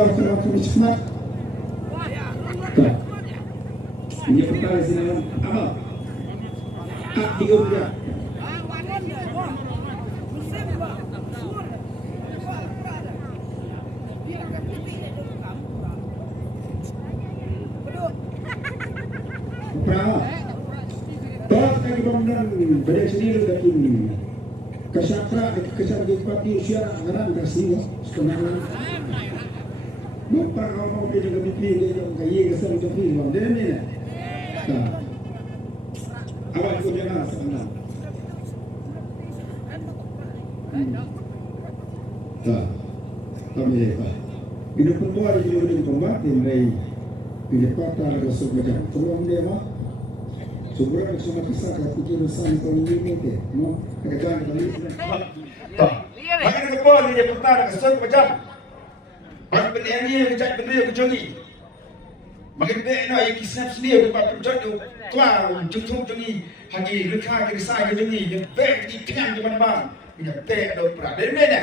waktu cepat. Ini pertama sinar amal. Tiga dia. Pertama. Toh kaki bangunan berdaya sendiri dari kesatra kesatra di usia anak kasih sebenarnya. Bukan mau dia juga dipilih yang kaya kesal untuk film dan ini. Awal itu jangan sebenarnya. Kami lepas. Bila perempuan itu boleh dikombati mereka bila kata ada sebagainya. Tolong dia mah. Sebenarnya cuma kisah fikir sampai ini ke, no, kerjaan kali ini. Makan kepala dia pertara kesel macam. Bagi benda ni kerja benda kecuali. Makin benda yang kisah sendiri buat kerja tu, keluar jujur ni, hagi lekah kisah ni, yang benda di tiang di mana, yang benda ada perak. Dari mana?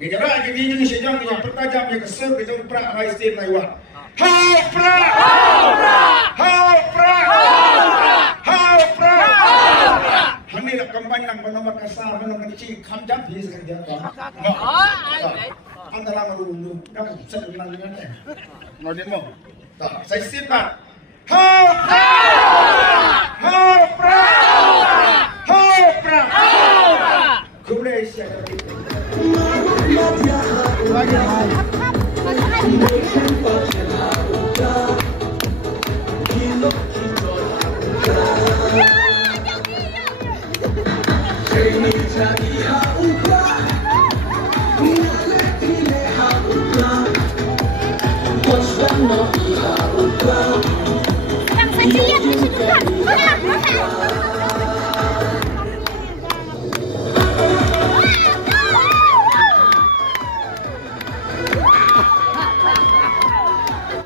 Kita orang jadi ni sejauh yang pertajam yang kesel kita perak high state lewat. Hai perak! Hai perak! Hai perak! Hani nak kampanye nak menambah kasar, menambah kecil, kamjam dia sekarang dia. Anda lama dulu, dah saya kenal dengan dia. Mau demo? Tak, saya siap. Hai perak! Hai perak! Hai perak! Kumulai siapa? Yang saya lihat di situ kan,